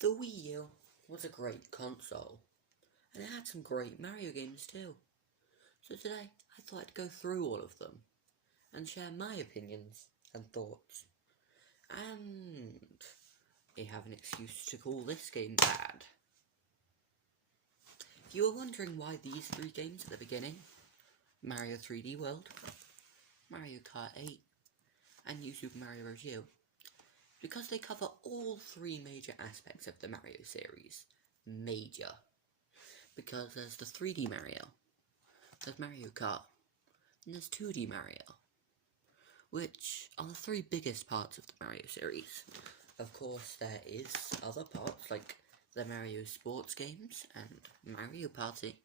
The Wii U was a great console, and it had some great Mario games too. So today, I thought I'd go through all of them, and share my opinions and thoughts. And they have an excuse to call this game bad. If you were wondering why these three games at the beginning, Mario 3D World, Mario Kart 8, and New Super Mario Bros. U, because they cover all three major aspects of the Mario series. Major. Because there's the 3D Mario, there's Mario Kart, and there's 2D Mario, which are the three biggest parts of the Mario series. Of course, there is other parts like the Mario sports games and Mario Party,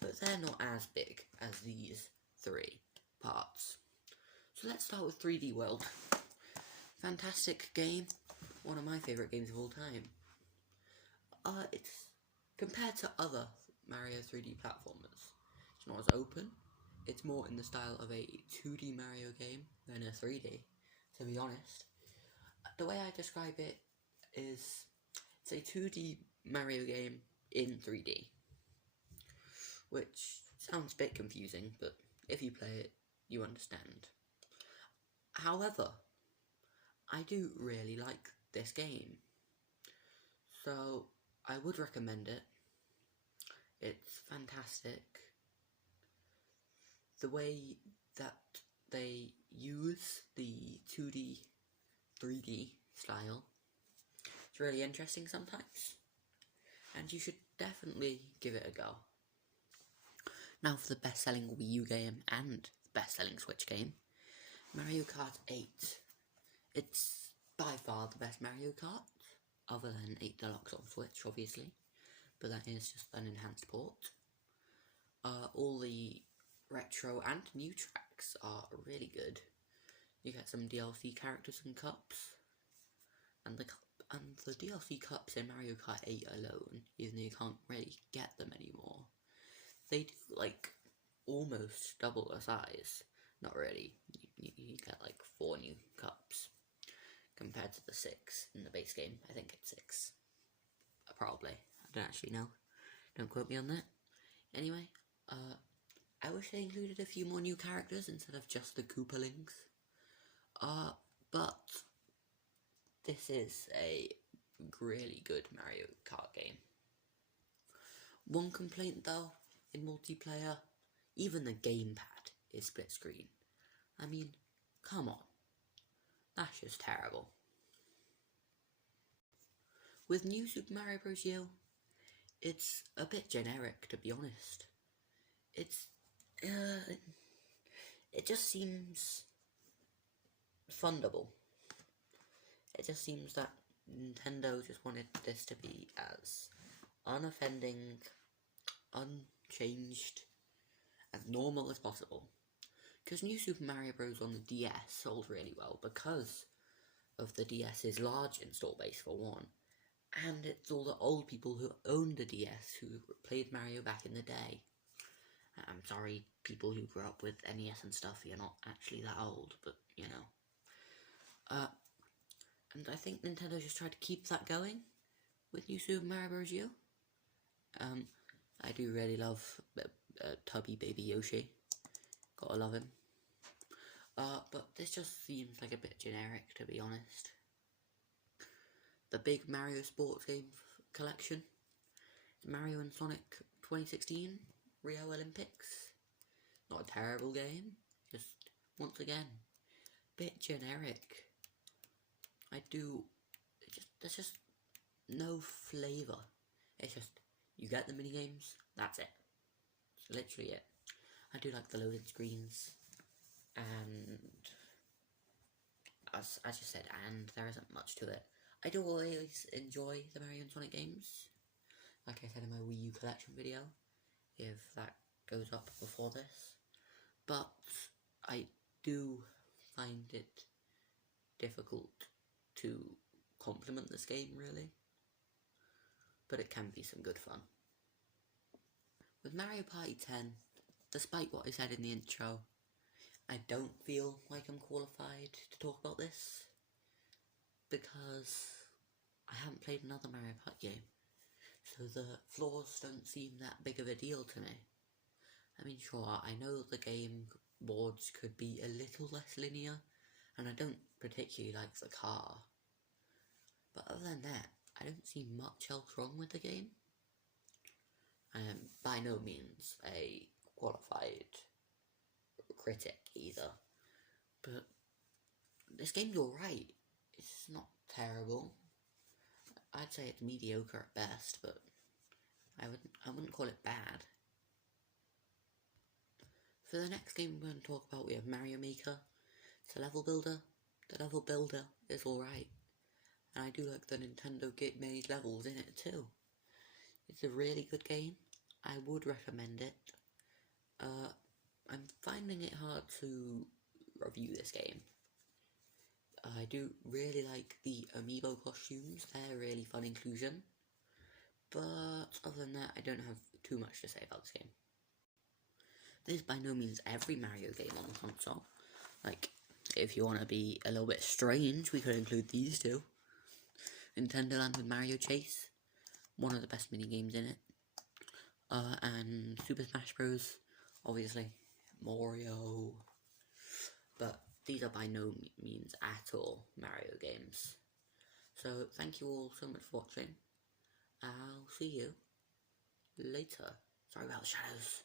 but they're not as big as these three parts. So let's start with 3D World. Fantastic game, one of my favourite games of all time. It's compared to other Mario 3D platformers. It's not as open. It's more in the style of a 2D Mario game than a 3D, to be honest. The way I describe it is, it's a 2D Mario game in 3D, which sounds a bit confusing, but if you play it, you understand. However, I do really like this game, so I would recommend it. It's fantastic. The way that they use the 2D, 3D style is really interesting sometimes, and you should definitely give it a go. Now for the best-selling Wii U game and best-selling Switch game, Mario Kart 8. It's by far the best Mario Kart, other than 8 Deluxe on Switch, obviously, but that is just an enhanced port. All the retro and new tracks are really good. You get some DLC characters and cups, and the DLC cups in Mario Kart 8 alone, even though you can't really get them anymore, they do like almost double the size. Not really. You get like 4 new cups compared to the 6 in the base game. I think it's 6. Probably. I don't actually know. Don't quote me on that. Anyway, I wish they included a few more new characters instead of just the Koopalings. But this is a really good Mario Kart game. One complaint though, in multiplayer, even the gamepad is split screen. I mean, come on. That's just terrible. With New Super Mario Bros. U, it's a bit generic, to be honest. It just seems fundable. It just seems that Nintendo just wanted this to be as unoffending, unchanged, as normal as possible. Because New Super Mario Bros. On the DS sold really well because of the DS's large install base, for one, and it's all the old people who owned the DS who played Mario back in the day. I'm sorry, people who grew up with NES and stuff, you're not actually that old, but you know. And I think Nintendo just tried to keep that going with New Super Mario Bros. U. I do really love Tubby Baby Yoshi. Gotta love him. But this just seems like a bit generic, to be honest. The big Mario sports game collection, Mario and Sonic 2016 Rio Olympics. Not a terrible game, just once again, bit generic. There's just no flavour. It's just, you get the minigames, that's it. It's literally it. I do like the loading screens, and as you said, and there isn't much to it. I do always enjoy the Mario and Sonic games, like I said in my Wii U collection video, if that goes up before this, but I do find it difficult to compliment this game, really, but it can be some good fun. With Mario Party 10, despite what I said in the intro, I don't feel like I'm qualified to talk about this, because I haven't played another Mario Kart game, so the flaws don't seem that big of a deal to me. I mean, sure, I know the game boards could be a little less linear, and I don't particularly like the car. But other than that, I don't see much else wrong with the game. I am by no means a qualified critic either, but this game's alright. It's not terrible. I'd say it's mediocre at best, but I wouldn't call it bad. For the next game we're going to talk about, we have Mario Maker. It's a level builder. The level builder is alright, and I do like the Nintendo made levels in it too. It's a really good game. I would recommend it. I'm finding it hard to review this game. I do really like the amiibo costumes. They're a really fun inclusion. But other than that, I don't have too much to say about this game. This is by no means every Mario game on the console. Like, if you want to be a little bit strange, we could include these two. Nintendo Land with Mario Chase, one of the best mini games in it. And Super Smash Bros. Obviously, Mario. But these are by no means at all Mario games. So thank you all so much for watching. I'll see you later. Sorry about the shadows.